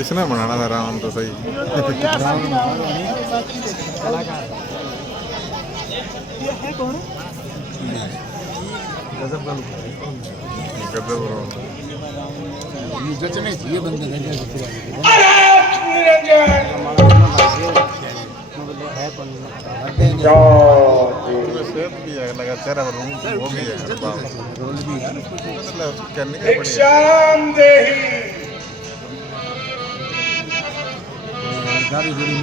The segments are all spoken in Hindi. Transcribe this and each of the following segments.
किसने बनाना था राम तो सही। गजब जचने चाहिए बंदे सेहत भी है लगा चेहरा पर वो भी है मतलब करने का बढ़िया। भिक्षाम देहि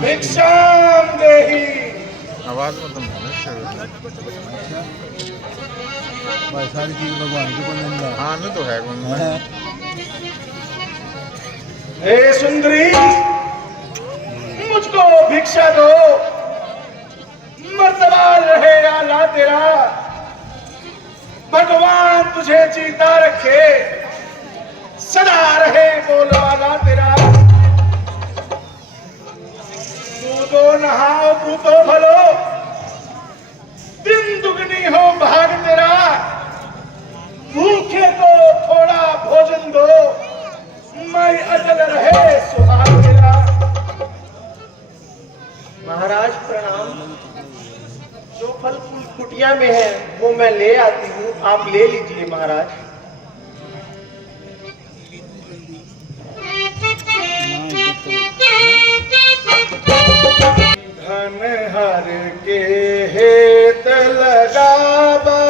भिक्षाम देहि। आवाज में तुम सारी चीज भगवान की बंदा। हाँ नहीं तो है कौन हे सुंदरी मुझको भिक्षा दो। मर्तबा रहे आला तेरा, भगवान तुझे जीता रखे, सदा रहे बोलवाला तेरा। कूदो नहाओ कूदो भलो, दिन दुगनी हो भाग तेरा। भूखे को थोड़ा भोजन दो, मैं अजल रहे सुहाग तेरा। महाराज प्रणाम। जो फल फूल कुटिया में है वो मैं ले आती हूँ, आप ले लीजिए महाराज। धन हर के हेत लगा बाबा,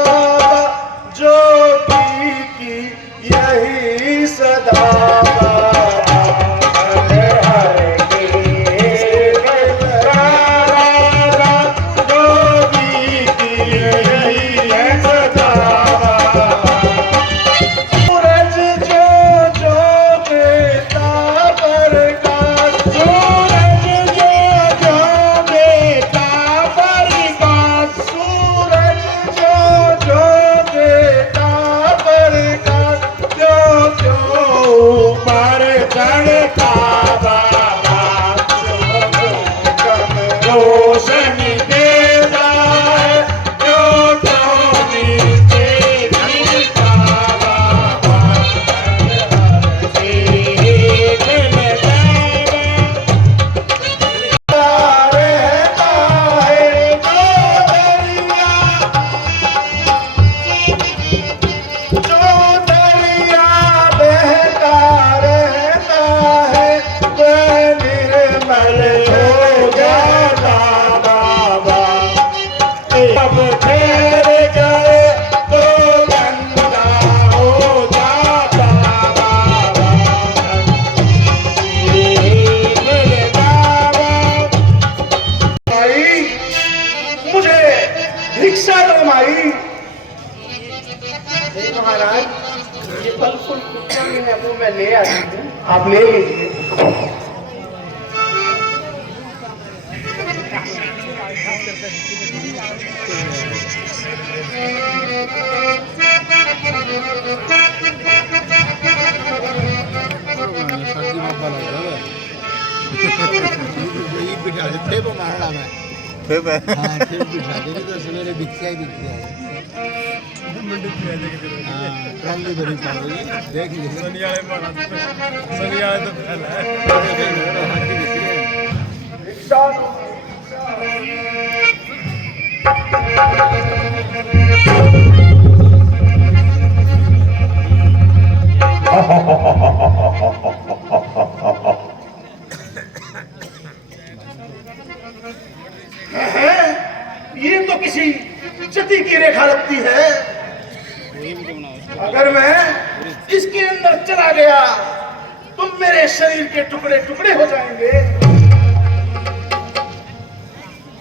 ज्योति की यही सदा महाराज। ये फल फूल कुटिया में है वो मैं ले आती हूँ, आप ले लीजिए। सवेरे भिक्षा ही भिक्षा देख ये तो किसी जति की रेखा लगती है। अगर मैं इसके अंदर चला गया तो मेरे शरीर के टुकड़े टुकड़े हो जाएंगे।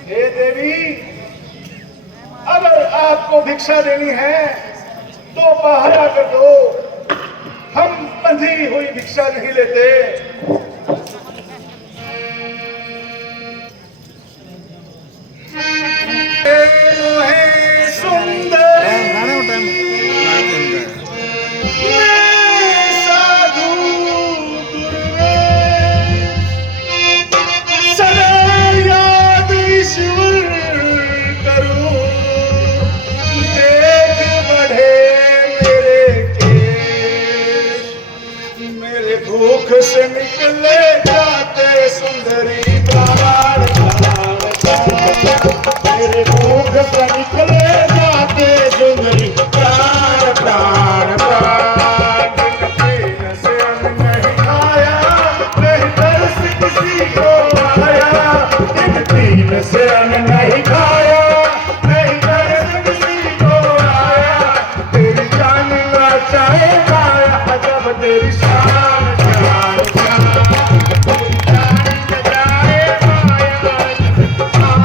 हे देवी, अगर आपको भिक्षा देनी है तो बाहर आकर दो, हम बंधी हुई भिक्षा नहीं लेते। मेरे भूख से निकले जाते सुंदरी प्राण प्राण प्राण। मेरे भूख से निकले जाते सुंदरी प्राण प्राण प्राण। दिन से अन्न नहीं खाया, नहीं तरस किसी को आया। दिन से अन्न नहीं खाया, नहीं तरस किसी को आया। तेरी जान ना चाहे माया, जब तेरी शान शान शान। तेरी जान न जाए माया, शान शान।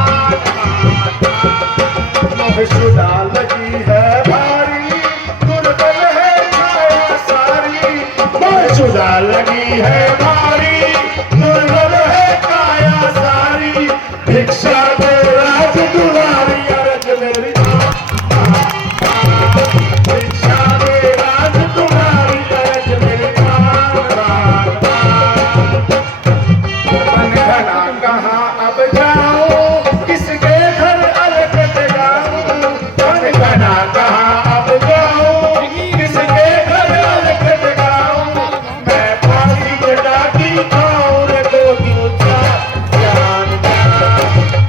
मोहशुदा लगी है भारी, दुर्बल है छाया सारी। मोहशुदा लगी है भारी, दुर्बल है छाया सारी। भिक्षा दे राज दुलारी, अरज मेरी भिक्षा दे राज दुलारी, अरज मेरी मन घना कहाँ अब जाऊं, किसके घर अलग जगाऊं। मन घना कहाँ अब जाऊं, किसके घर अलग जगाऊं। मैं फांसी चटाती खाऊं रे दो दिल जान जान।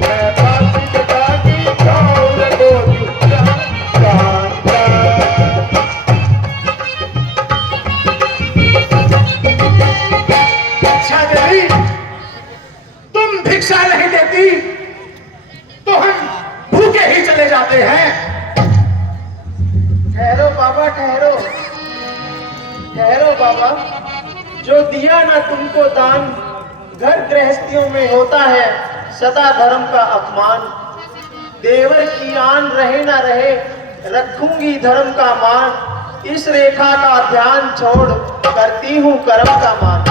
मैं फांसी चटाती खाऊं रे दो दिल जान जान। अच्छा देवी, तुम भिक्षा नहीं देती तो हम भूखे ही चले जाते हैं। ठहरो बाबा, ठहरो ठहरो बाबा। जो दिया ना तुमको दान, घर गृहस्थियों में होता है सदा धर्म का अपमान। देवर की आन रहे ना रहे, रखूंगी धर्म का मान। इस रेखा का ध्यान छोड़, करती हूँ कर्म का मान।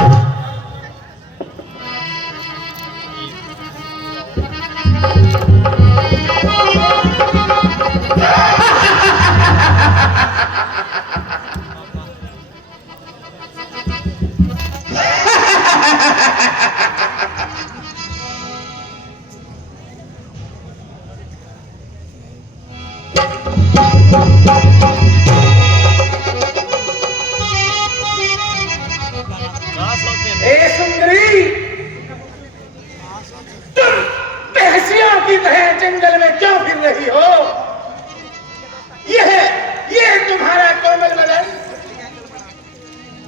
ए सुंदरी, तुम भैंसियों की तरह जंगल में क्यों फिर रही हो? यह तुम्हारा कोमल बदन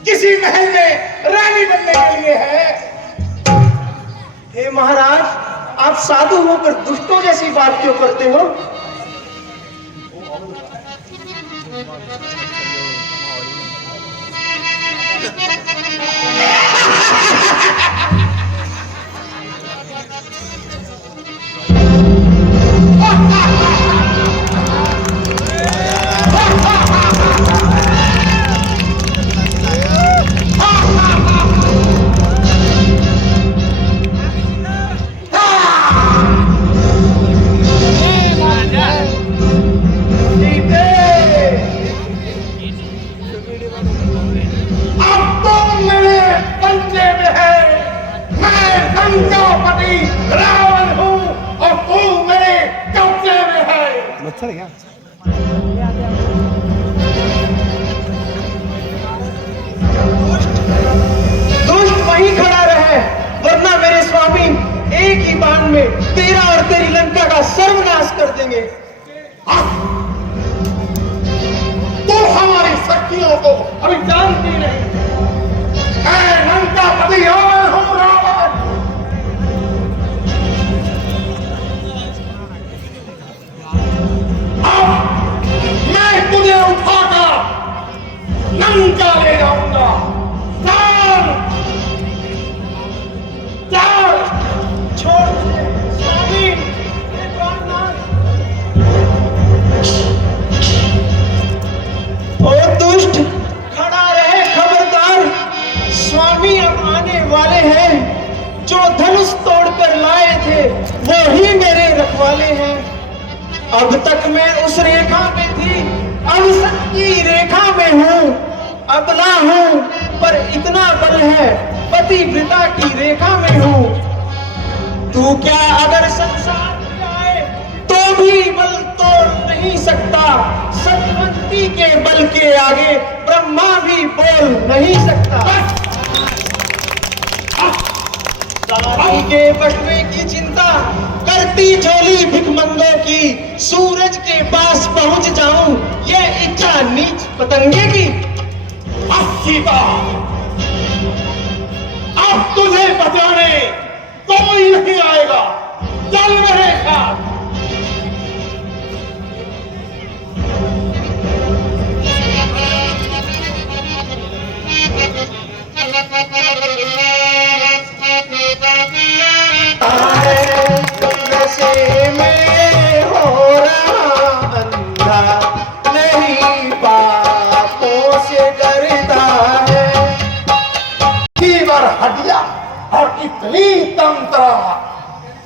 किसी महल में रानी बनने के लिए है? हे महाराज, आप साधु होकर दुष्टों जैसी बात क्यों करते हो? रावण हूँ और तू मेरे कब्जे में है। मच्छर है क्या? दुष्ट वहीं खड़ा रहे, वरना मेरे स्वामी एक ही बाण में तेरा और तेरी लंका का सर्वनाश कर देंगे। तू हमारी शक्तियों को अभी जानती नहीं। मैं लंकापति रावण हूँ, रावण। मैं तुझे उठाकर लंका ले जाऊंगा। चल चल। छोड़ दे स्वामी, हे प्राणनाथ। ओ दुष्ट, खड़ा रहे, खबरदार। स्वामी अब आने वाले हैं। जो धनुष तोड़कर लाए थे वो ही मेरे रखवाले हैं। अब तक मैं उस रेखा में थी, अब सत्य रेखा में हूँ। अबला हूँ पर इतना बल है, पतिव्रता की रेखा में हूँ। तू क्या अगर संसार में आए तो भी बल तोड़ नहीं सकता। सतवंती के बल के आगे ब्रह्मा भी बोल नहीं सकता। के बटुए की चिंता करती झोली भिखमंगों की, सूरज के पास पहुंच जाऊं ये इच्छा नीच पतंगे की। सीता, अब तुझे बचाने कोई नहीं आएगा, चल मेरे साथ। नशे में हो रहा अंधा, नहीं बातों से डरता है। कीवर हड्डियां और इतनी तंत्रा,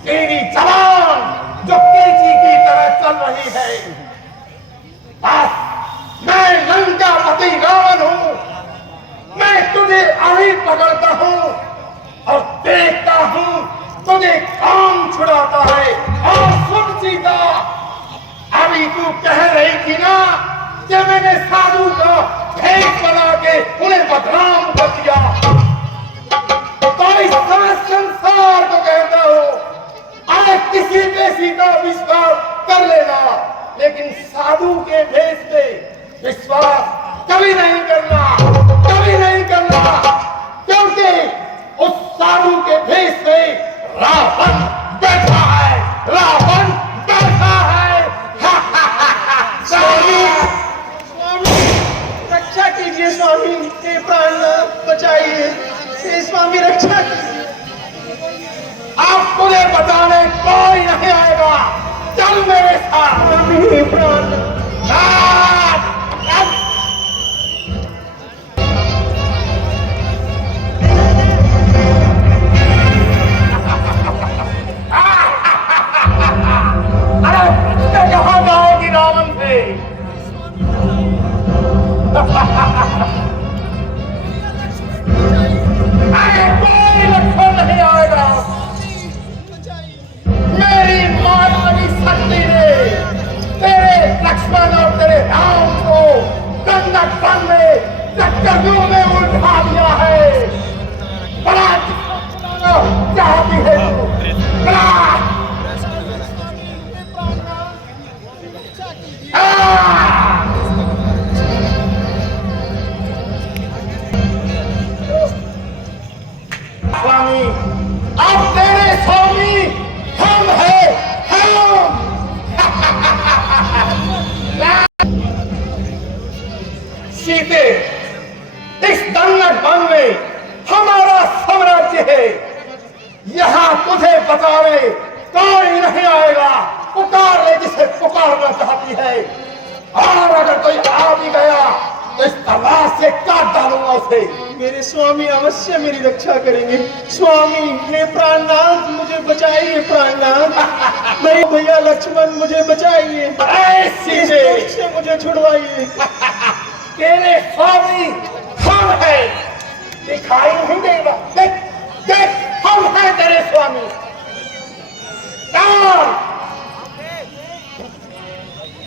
तेरी जवान जो केजी की तरह चल रही है। बस मैं लंका पति रावण हूं, मैं तुझे अभी पकड़ता हूं और देखता हूं तुझे काम छुड़ाता है। और सुन सीता, अभी तू कह रही थी ना कि मैंने साधु का भेष बना के उन्हें बदनाम कर दिया, तो इस समय संसार को कहता हो अरे किसी पे सीता विश्वास कर लेना, लेकिन साधु के भेष पे विश्वास कभी नहीं करना, कभी नहीं करना, क्योंकि उस साधु के भेष में रावण बैठा है, रावण बैठा है। स्वामी, स्वामी रक्षा कीजिए स्वामी, हे प्राणनाथ बचाइए, हे स्वामी रक्षा कीजिए। अब तुझे बचाने कोई नहीं आएगा, चल मेरे साथ। स्वामी हे प्राणनाथ। अरे कहाँ जाओगी रावण से? अरे कोई लक्ष्मण नहीं आएगा, मेरी माया की शक्ति ने तेरे लक्ष्मण और तेरे राम को गंडक वन में चक्करों में उठा दिया है। बड़ा चाहती है तू, बड़ा स्वामी, अब तेरे स्वामी हम हैं, हम। सीते, इस दंगट वन में हमारा साम्राज्य है, यहाँ तुझे बचाने कोई नहीं आएगा। पुकार ले जिसे पुकारना चाहती है, और अगर कोई आ भी गया तो इस तलवार से काट डालूंगा उसे। मेरे स्वामी अवश्य मेरी रक्षा करेंगे। स्वामी हे प्राणनाथ मुझे बचाइए, प्राणनाथ। मेरे भैया लक्ष्मण मुझे बचाइए, ऐसी इस दुख से मुझे छुड़वाइए। तेरे स्वामी हम हैं, दिखाई नहीं देगा। देख देख, हम हैं तेरे स्वामी।